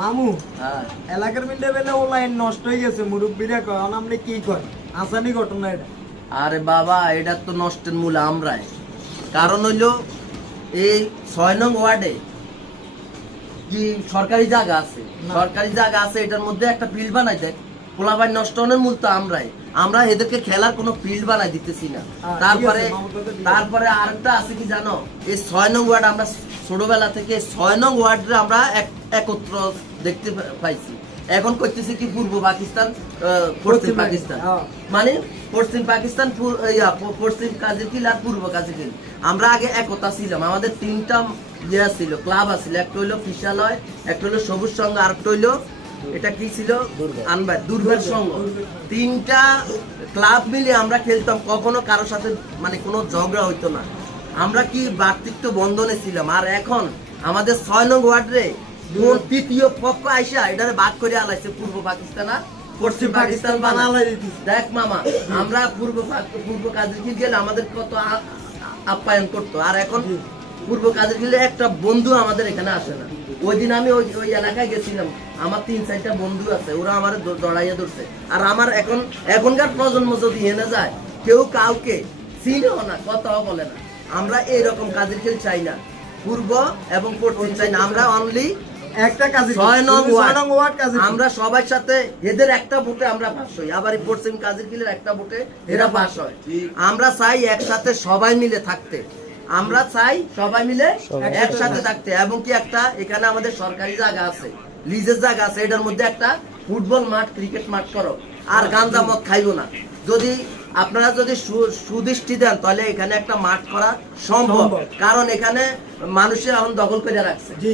মামু হ্যাঁ এলাকার মিলে বেলে ও লাইন নষ্ট হয়ে গেছে মুরব্বীরা কয় আমরা কি কয় আসানি ঘটনা এটা আরে বাবা এটা তো নষ্টের মূল আমরাই কারণ হইলো এই ৬ নং ওয়ার্ডে কি সরকারি জায়গা আছে সরকারি জায়গা আছে এটার মধ্যে একটা ফিল্ড বানাই দেয় পোলাবাই নষ্ট হওয়ার মূল তো আমরা এদেরকে খেলার কোনো ফিল্ড বানাই দিতেছি না তারপরে আরেকটা আছে কি জানো এই ৬ নং ওয়ার্ড আমরা ছোটবেলা থেকে ৬ নং ওয়ার্ডে আমরা একত্র দেখতে পাইছি এখন করতেছে কি পূর্ব পাকিস্তান পশ্চিম পাকিস্তান মানে পশ্চিম পাকিস্তান পশ্চিম কাজিরকিল আর পূর্ব কাজিরকিল আমরা আগে একতা ছিলাম আমাদের তিনটা ইয়ে ছিল ক্লাব আছিল একটা হইলো ফিশালয় একটা হইলো সবুজ সংঘ আর একটা হইলো এটা কি ছিল আনবার দুর্গের সংঘ তিনটা ক্লাব মিলে আমরা খেলতাম কখনো কারোর সাথে মানে কোনো ঝগড়া হইতো না আমরা কি ভ্রাতৃত্ব বন্ধনে ছিলাম আর এখন আমাদের ৬ নং ওয়ার্ডে কোন তৃতীয় পক্ষ আইসা এটারে ভাগ করে আলাইছে পূর্ব পাকিস্তান আর পশ্চিম পাকিস্তান বানালাই দেখ মামা আমরা পূর্ব কাজিরকিল গেলে আমাদের কত আপ্যায়ন করতো আর এখন পূর্ব কাজিরকিলে একটা বন্ধু আমাদের এখানে আসে না ওই দিন আমি ওই এলাকায় গেছিলাম আমার ৩-৪টা বন্ধু আছে ওরা আমার দৌড়াইয়া ধরছে আর আমার এখনকার প্রজন্ম যদি এনে যায় কেউ কাউকে চিনেও না কথাও বলে না আমরা এইরকম কাজিরকিল চাই না পূর্ব এবং পশ্চিম চাই না আমরা অনলি একটা কাজে ৬ নং ৬ নং ওয়ার্ড কাজে আমরা সবার সাথে এদের একটা ভোটে আমরা পাস হই আবার এই পশ্চিম কাজিরকিলের একটা ভোটে এরা পাস হয় আমরা চাই একসাথে সবাই মিলে থাকতে আমরা চাই সবাই মিলে একসাথে থাকতে এবং কি একটা এখানে আমাদের সরকারি জায়গা আছে লিজের জায়গা আছে এটার মধ্যে একটা ফুটবল মাঠ ক্রিকেট মাঠ করো আর গাঁজা মদ খাইবো না যদি আপনারা যদি সুদৃষ্টি দেন তাহলে এখানে একটা মাঠ করা সম্ভব কারণ এখানে মানুষের এখন দখল করে রাখছে জি